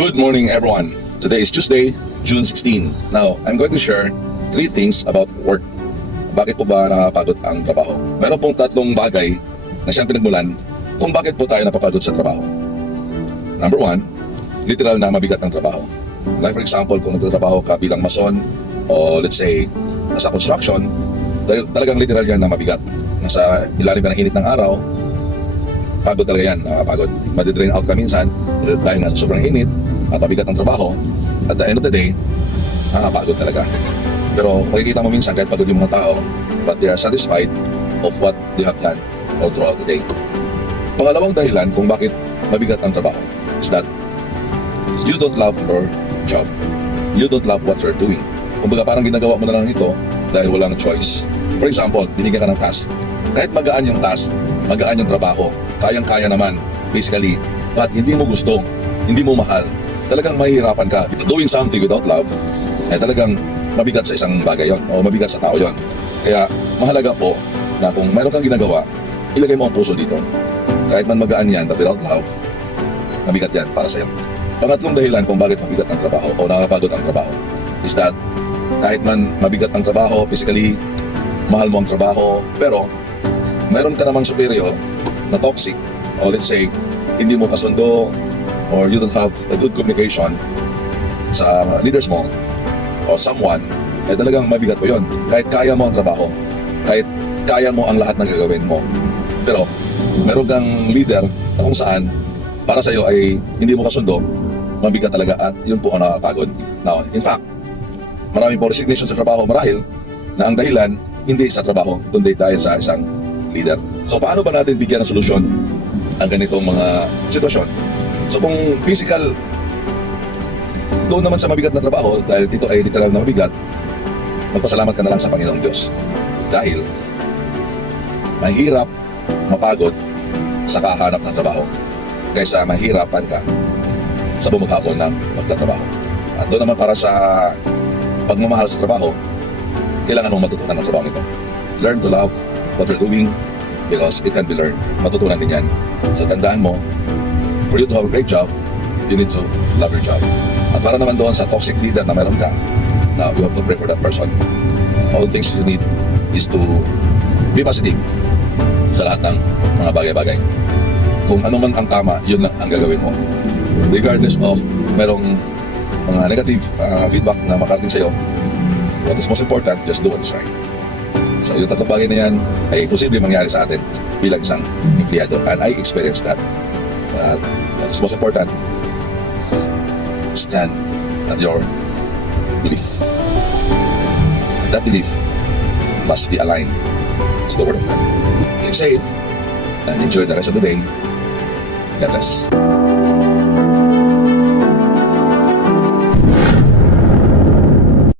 Good morning, everyone. Today is Tuesday, June 16. Now, I'm going to share 3 things about work. Bakit po ba nakapagod ang trabaho? Meron pong 3 bagay na siyang pinagmulan kung bakit po tayo napapagod sa trabaho. Number 1, literal na mabigat ang trabaho. Like for example, kung nagtatrabaho ka bilang mason o let's say, nasa construction, talagang literal yan na mabigat. Nasa ilalim ka ng init ng araw, pagod talaga yan, nakapagod. Madidrain out ka minsan dahil nga sa sobrang init at mabigat ang trabaho. At the end of the day, nakapagod talaga. Pero makikita mo minsan kahit pagod yung mga tao, but they are satisfied of what they have done all throughout the day. Pangalawang dahilan kung bakit mabigat ang trabaho is that you don't love your job. You don't love what you're doing. Kumbaga parang ginagawa mo na lang ito dahil walang choice. For example, binigyan ka ng task. Kahit magaan yung task, magaan yung trabaho, kayang-kaya naman, basically, but hindi mo gusto, hindi mo mahal, talagang mahihirapan ka. Doing something without love, ay talagang mabigat sa isang bagay yon o mabigat sa tao yon. Kaya mahalaga po na kung mayroon kang ginagawa, ilagay mo ang puso dito. Kahit man magaan yan, but without love, mabigat yan para sa'yo. Pangatlong dahilan kung bakit mabigat ang trabaho o nakakapagod ang trabaho is that kahit man mabigat ang trabaho, physically, mahal mo ang trabaho, pero mayroon ka namang superior na toxic o let's say hindi mo kasundo or you don't have a good communication sa leaders mo o someone, ay talagang mabigat po yun. Kahit kaya mo ang trabaho, kahit kaya mo ang lahat ng gagawin mo, pero meron kang leader na kung saan para sa'yo ay hindi mo kasundo, mabigat talaga at yun po ang nakakapagod. Now, in fact, marami po resignation sa trabaho marahil na ang dahilan hindi sa trabaho, kundi dahil sa isang leader. So paano ba natin bigyan ng solusyon ang ganitong mga sitwasyon? So kung physical, doon naman sa mabigat na trabaho, dahil dito ay literal na mabigat, magpasalamat ka na lang sa Panginoong Diyos. Dahil mahirap mapagod sa kahanap ng trabaho kaysa mahirapan ka sa bumughapon ng pagtatrabaho. At doon naman para sa pagmamahal sa trabaho, kailangan mong matutunan ng trabaho ito. Learn to love what you're doing because it can be learned. Matutunan din yan. So tandaan mo, for you to have a great job, you need to love your job. At para naman doon sa toxic leader na meron ka, now you have to pray for that person. All things you need is to be positive sa lahat ng mga bagay-bagay. Kung ano man ang tama, yun lang ang gagawin mo. Regardless of merong mga negative feedback na makarating sa'yo, what is most important, just do what is right. So yung 3 bagay na yan ay posible mangyari sa atin bilang isang empleyado, and I experienced that. But what is most important, stand at your belief. And that belief must be aligned to the Word of God. Keep safe and enjoy the rest of the day. God bless.